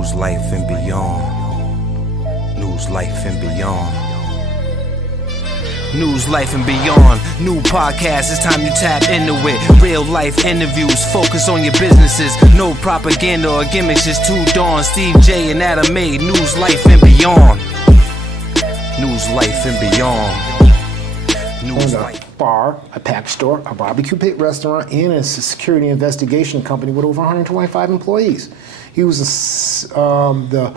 News, life, and beyond. News, life, and beyond. News, life, and beyond. New podcast, it's time you tap into it. Real life interviews, focus on your businesses. No propaganda or gimmicks, just two dawns. Steve J and Adam A. News, life, and beyond. News, life, and beyond. News, life. Bar, a pack store, a barbecue pit restaurant, and a security investigation company with over 125 employees. He was the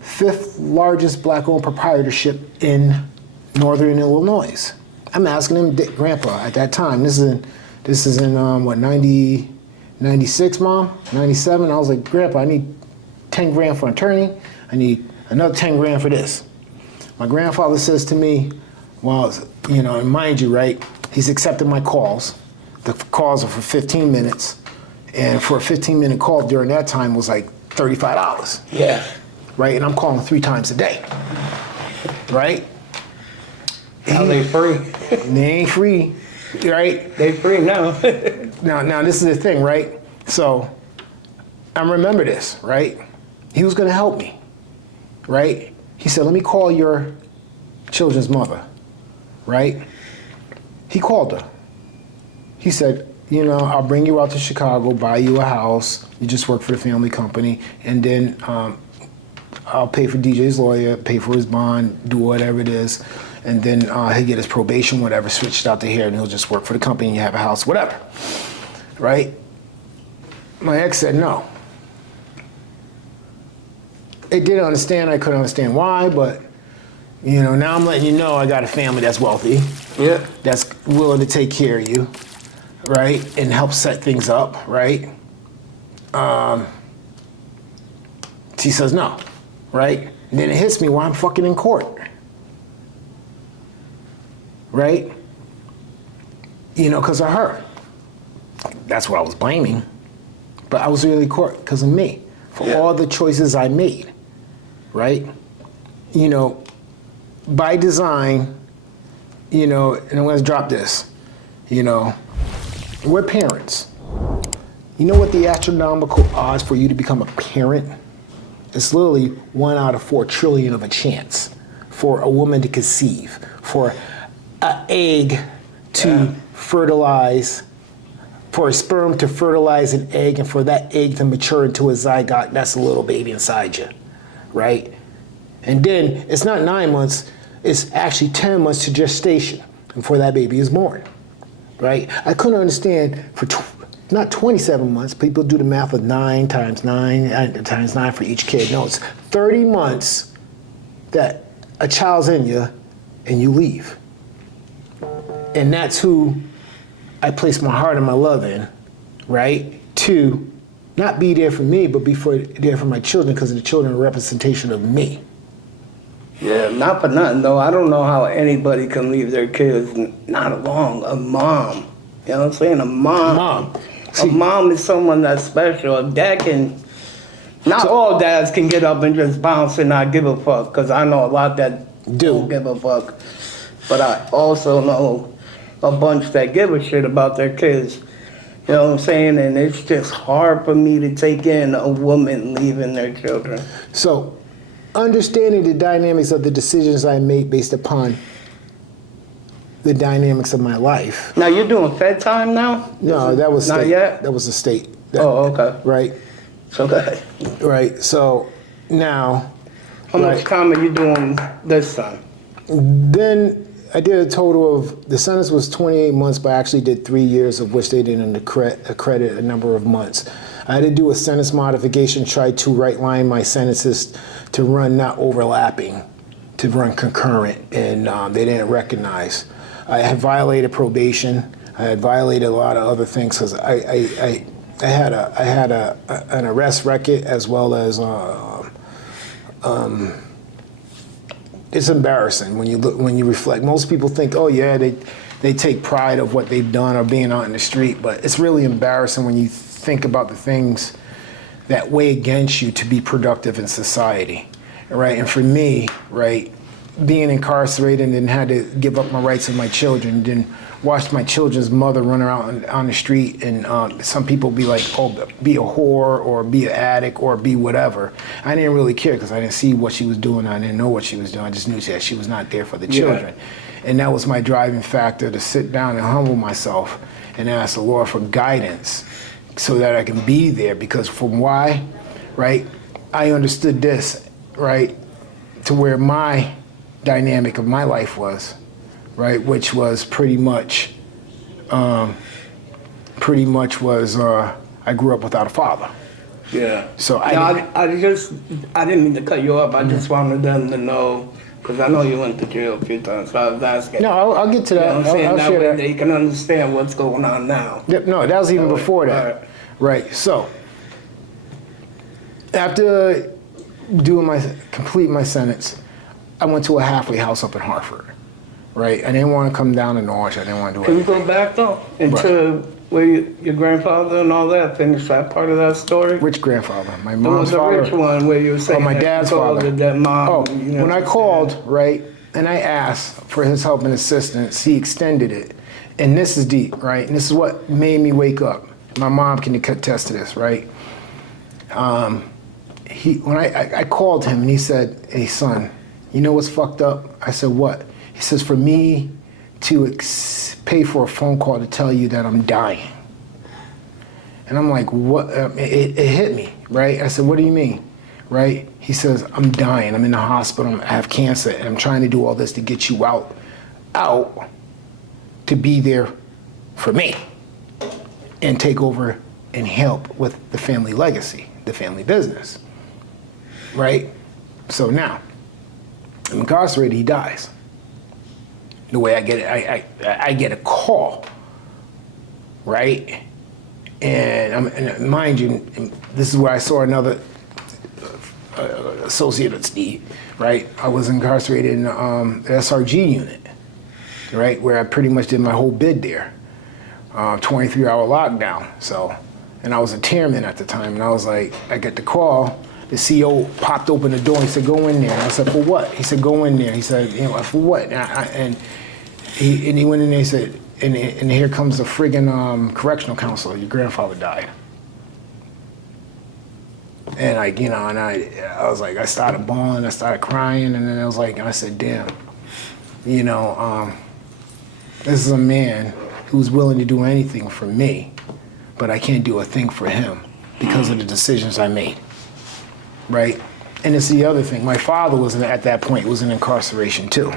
fifth largest black-owned proprietorship in Northern Illinois. I'm asking him, Grandpa, at that time, this is in what, 96, Mom? 97? I was like, Grandpa, I need 10 grand for an attorney. I need another 10 grand for this. My grandfather says to me, well, you know, and mind you, right, he's accepted my calls. The calls are for 15 minutes. And for a 15-minute call during that time was like $35. Yeah. Right, and I'm calling 3 times a day. Right? Now they free. They ain't free, right? They free now. Now this is the thing, right? So I remember this, right? He was gonna help me, right? He said, let me call your children's mother, right? He called her. He said, you know, I'll bring you out to Chicago, buy you a house. You just work for the family company, and then I'll pay for DJ's lawyer, pay for his bond, do whatever it is, and then he'll get his probation, whatever, switched out to here, and he'll just work for the company, and you have a house, whatever, right? My ex said no. I didn't understand, I couldn't understand why, but you know, now I'm letting you know I got a family that's wealthy, Yeah. that's willing to take care of you, right, and help set things up, right? She says no, right? And then it hits me while I'm fucking in court, right? You know, because of her. That's what I was blaming. But I was really in court because of me, for all the choices I made, right? You know, by design, you know, and I'm gonna drop this, you know, we're parents. You know what the astronomical odds for you to become a parent? It's literally 1 out of 4 trillion of a chance for a woman to conceive, for an egg to fertilize, for a sperm to fertilize an egg, and for that egg to mature into a zygote. That's a little baby inside you, right? And then it's not 9 months, it's actually 10 months to gestation before that baby is born, right? I couldn't understand for not 27 months, people do the math of 9 times 9 times 9 for each kid. No, it's 30 months that a child's in you and you leave. And that's who I place my heart and my love in, right? To not be there for me, but be there for my children, because the children are a representation of me. Yeah, not for nothing though. I don't know how anybody can leave their kids not along. A mom. You know what I'm saying? A mom. See, a mom is someone that's special. A dad can, not all dads can get up and just bounce and not give a fuck, because I know a lot that don't give a fuck. But I also know a bunch that give a shit about their kids. You know what I'm saying? And it's just hard for me to take in a woman leaving their children. So, understanding the dynamics of the decisions I make based upon the dynamics of my life. Now you're doing Fed time now? No, that was not state. yet. That was the state. Oh, okay. Right. Okay. Right. So now. How much time are you doing this time? Then I did a total of, the sentence was 28 months, but I actually did 3 years, of which they didn't accredit a number of months. I had to do a sentence modification, try to right line my sentences to run not overlapping, to run concurrent, and they didn't recognize. I had violated probation. I had violated a lot of other things, because I had an arrest record, as well as it's embarrassing when you reflect. Most people think, oh yeah, they take pride of what they've done or being out in the street, but it's really embarrassing when you think about the things that weigh against you to be productive in society, right? And for me, right, being incarcerated and then had to give up my rights of my children, then watched my children's mother run around on the street, and some people be like, oh, be a whore or be an addict or be whatever. I didn't really care because I didn't see what she was doing. I didn't know what she was doing. I just knew that she was not there for the children. And that was my driving factor, to sit down and humble myself and ask the Lord for guidance so that I can be there. Because from why, right, I understood this, right, to where my dynamic of my life was, right, which was pretty much was I grew up without a father. Yeah. So I didn't mean to cut you off. I just wanted them to know, because I know you went to jail a few times, so I was asking. No, I'll get to that. You know what I'm saying? I'll that share way that. they can understand what's going on now. Yep, no, that was even before that. Right. So after complete my sentence, I went to a halfway house up in Hartford. Right. I didn't want to come down to Norwich. I didn't want to do Can we anything. go back though into where your grandfather and all that? Finish that part of that story. Which grandfather? My mom's The father. rich one where you were saying. My that dad's you told father. That mom. Oh, you know when I what I'm called, saying? right, and I asked for his help and assistance, he extended it. And this is deep, right? And this is what made me wake up. My mom can attest to this, right? When I called him and he said, "Hey, son, you know what's fucked up?" I said, "What?" He says, "For me to pay for a phone call to tell you that I'm dying." And I'm like, what? It hit me, right? I said, "What do you mean?" Right? He says, "I'm dying. I'm in the hospital. I have cancer, and I'm trying to do all this to get you out to be there for me and take over and help with the family legacy, the family business." Right? So now, I'm incarcerated, he dies. The way I get it, I get a call, right? And mind you, this is where I saw another associate at Steve, right? I was incarcerated in the SRG unit, right? Where I pretty much did my whole bid there, 23-hour lockdown. So, and I was a chairman at the time, and I was like, I get the call. The CO popped open the door. He said, "Go in there." And I said, "For what?" He said, "Go in there." He said, "You know, for what?" And he went in there. He said, and here comes the friggin' correctional counselor. Your grandfather died. And I was like, I started bawling. I started crying, and then I was like, I said, "Damn, this is a man who's willing to do anything for me, but I can't do a thing for him because of the decisions I made." Right? And it's the other thing. My father was at that point was in incarceration too.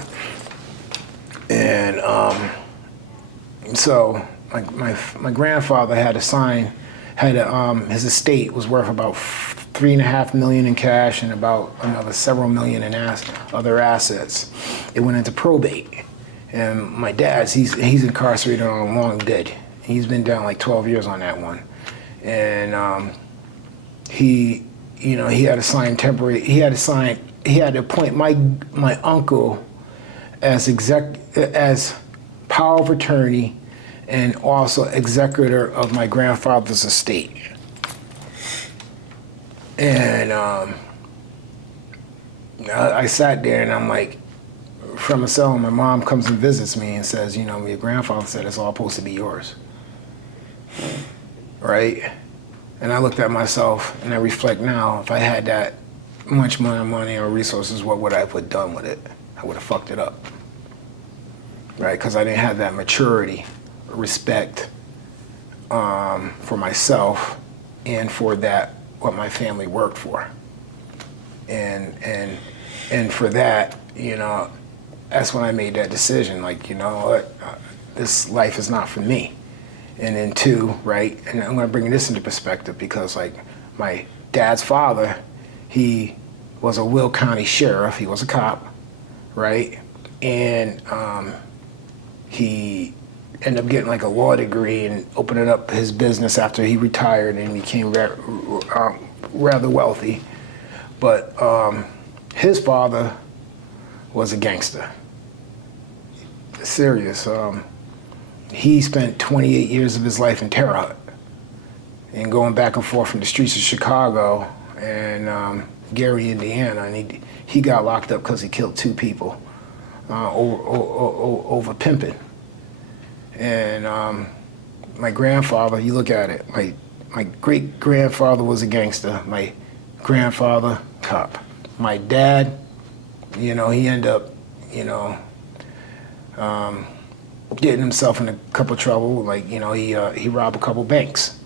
And so my grandfather had his estate was worth about $3.5 million in cash and about another several million in other assets. It went into probate. And my dad's, he's incarcerated on a long bid. He's been down like 12 years on that one. And he had to sign temporary. He had to appoint my uncle as power of attorney and also executor of my grandfather's estate. And I sat there and I'm like, from a cell, my mom comes and visits me and says, your grandfather said it's all supposed to be yours. Right? And I looked at myself and I reflect now, if I had that much money or resources, what would I have done with it? I would have fucked it up. Right? Because I didn't have that maturity, respect for myself and for what my family worked for. And for that, that's when I made that decision. Like, what? This life is not for me. And then two, right, and I'm gonna bring this into perspective because like my dad's father, he was a Will County sheriff, he was a cop, right? And he ended up getting like a law degree and opening up his business after he retired and became rather wealthy. But his father was a gangster. Serious. He spent 28 years of his life in Terre Haute and going back and forth from the streets of Chicago and Gary, Indiana. And he got locked up because he killed 2 people over pimping. And my grandfather, you look at it, my great grandfather was a gangster. My grandfather, cop. My dad, he ended up, getting himself in a couple trouble. Like, he robbed a couple banks.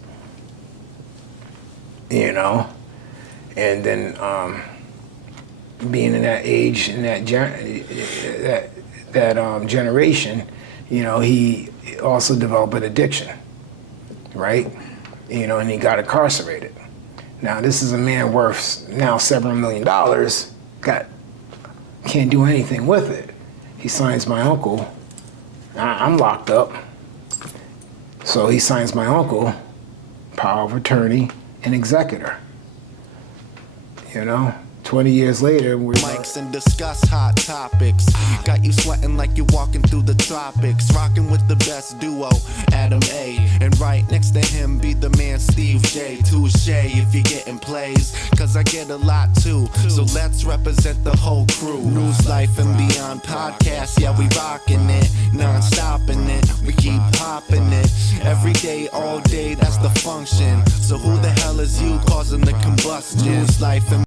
And then being in that age, in that generation, he also developed an addiction, right? And he got incarcerated. Now, this is a man worth now several $1 million, can't do anything with it. He signs my uncle. I'm locked up. So he signs my uncle, power of attorney, and executor. 20 years later, we're mics and discuss hot topics. Got you sweating like you're walking through the tropics. Rocking with the best duo, Adam A. And right next to him be the man Steve J. Touche if you're getting plays, cause I get a lot too. So let's represent the whole crew. News, life, and beyond podcast. Yeah, we rocking it, non-stopping it. We keep popping it. Every day, all day, that's the function. So who the hell is you causing the combustion? News, life, and